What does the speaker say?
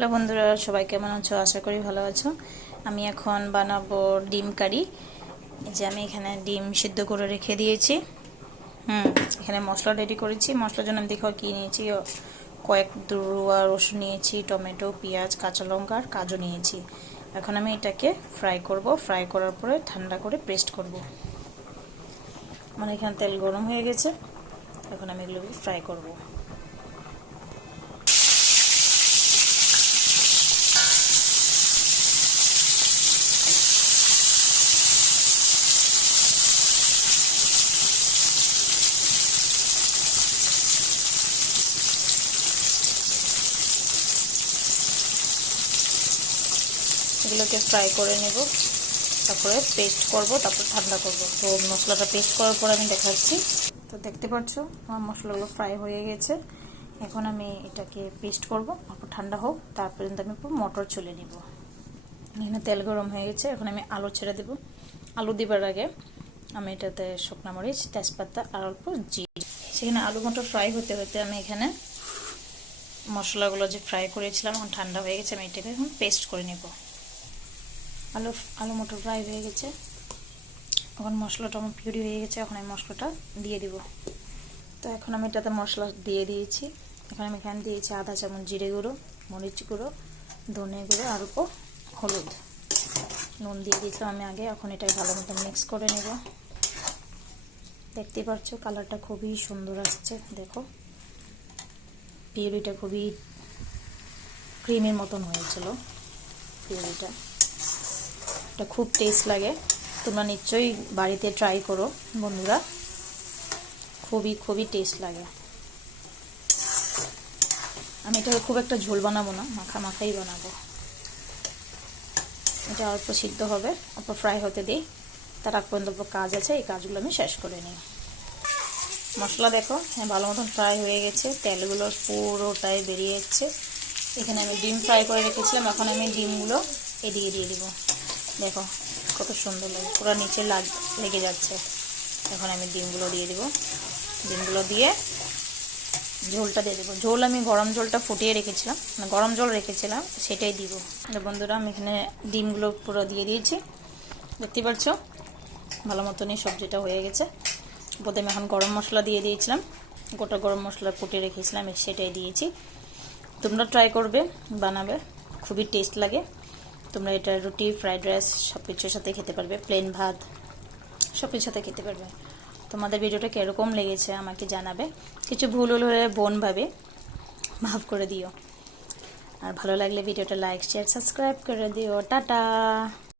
Hello বন্ধুরা, সবাই কেমন আছো? আশা করি ভালো আছো। আমি এখন বানাবো ডিম কারি। এই যে আমি এখানে ডিম সিদ্ধ করে রেখে দিয়েছি। এখানে মশলা রেডি করেছি। মশলার জন্য আমি দেখো কি নিয়েছি। কয়েক দুরুয়া রসুন নিয়েছি, টমেটো, পেঁয়াজ, কাঁচা লঙ্কা আর কাজু নিয়েছি। এখন আমি এটাকে ফ্রাই করব। ফ্রাই করার পরে ঠান্ডা করে পেস্ট করব। মানে এখানে তেল গরম হয়ে গেছে, এখন আমি এগুলোকে ফ্রাই করব। এগুলোকে ফ্রাই করে নেব, তারপরে পেস্ট করব, তারপর ঠান্ডা করব। তো মশলাটা পেস্ট করার পর আমি দেখাচ্ছি। তো দেখতে পাচ্ছ আমার মশলাগুলো ফ্রাই হয়ে গেছে। এখন আমি এটাকে পেস্ট করব, তারপর ঠান্ডা হোক, তার পর্যন্ত আমি মটর চলে নেব। এখানে তেল গরম হয়ে গেছে, এখন আমি আলু ছেড়ে দেব। আলু দিবার আগে আমি এটাতে শুকনো মরিচ, তেজপাতা আর অল্প জিরে। সেখানে আলু মটর ফ্রাই হতে হতে আমি এখানে মশলাগুলো যে ফ্রাই করেছিলাম এখন ঠান্ডা হয়ে গেছে, আমি এটাকে এখন পেস্ট করে নেব। আলু মটর ফ্রাই হয়ে গেছে, এখন মশলাটা আমার পিউরি হয়ে গেছে। এখন আমি মশলাটা দিয়ে দিব। তো এখন আমি এটাতে মশলা দিয়ে দিয়েছি। এখন আমি এখানে দিয়েছি আধা চামচ জিরে গুঁড়ো, মরিচ গুঁড়ো, ধনে গুঁড়ো আর অল্প হলুদ। নুন দিয়ে দিয়েছিলাম আমি আগে। এখন এটাকে ভালো মতো মিক্স করে নেব। দেখতে পাচ্ছ কালারটা খুবই সুন্দর আসছে। দেখো পিউরিটা খুবই ক্রিমের মতন হয়েছিল। পিউরিটা এটা খুব টেস্ট লাগে। তোমরা নিশ্চয়ই বাড়িতে ট্রাই করো বন্ধুরা, খুবই খুবই টেস্ট লাগে। আমি এটা খুব একটা ঝোল বানাবো না, মাখা মাখাই বানাবো। এটা অল্প সিদ্ধ হবে, অল্প ফ্রাই হতে দিই। তার আগ পর্যন্ত কাজ আছে, এই কাজগুলো আমি শেষ করে নিই। মশলা দেখো ভালো মতন ফ্রাই হয়ে গেছে, তেলগুলো পুরোটাই বেরিয়ে যাচ্ছে। এখানে আমি ডিম ফ্রাই করে রেখেছিলাম, এখন আমি ডিমগুলো এদিকে দিয়ে দিব। দেখো কত সুন্দর লাগে, পুরো নিচে লেগে যাচ্ছে। এখন আমি ডিমগুলো দিয়ে দিব। ডিমগুলো দিয়ে ঝোলটা দিয়ে দেবো। ঝোল আমি গরম জলটা ফুটিয়ে রেখেছিলাম, মানে গরম জল রেখেছিলাম, সেটাই দিব। বন্ধুরা আমি এখানে ডিমগুলো পুরো দিয়ে দিয়েছি। দেখতে পাচ্ছ ভালো মতনই সবজিটা হয়ে গেছে। প্রথমে এখন গরম মশলা দিয়ে দিয়েছিলাম, গোটা গরম মশলা ফুটিয়ে রেখেছিলাম, সেটাই দিয়েছি। তোমরা ট্রাই করবে, বানাবে, খুবই টেস্ট লাগে। তোমরা এটা রুটি, ফ্রাইড রাইস সব কিছুর সাথে খেতে পারবে, প্লেন ভাত সব কিছুর সাথে খেতে পারবে। তোমাদের ভিডিওটা কীরকম লেগেছে আমাকে জানাবে। কিছু ভুল হলে বোন ভাবে মাফ করে দিও। আর ভালো লাগলে ভিডিওটা লাইক, শেয়ার, সাবস্ক্রাইব করে দিও। টাটা।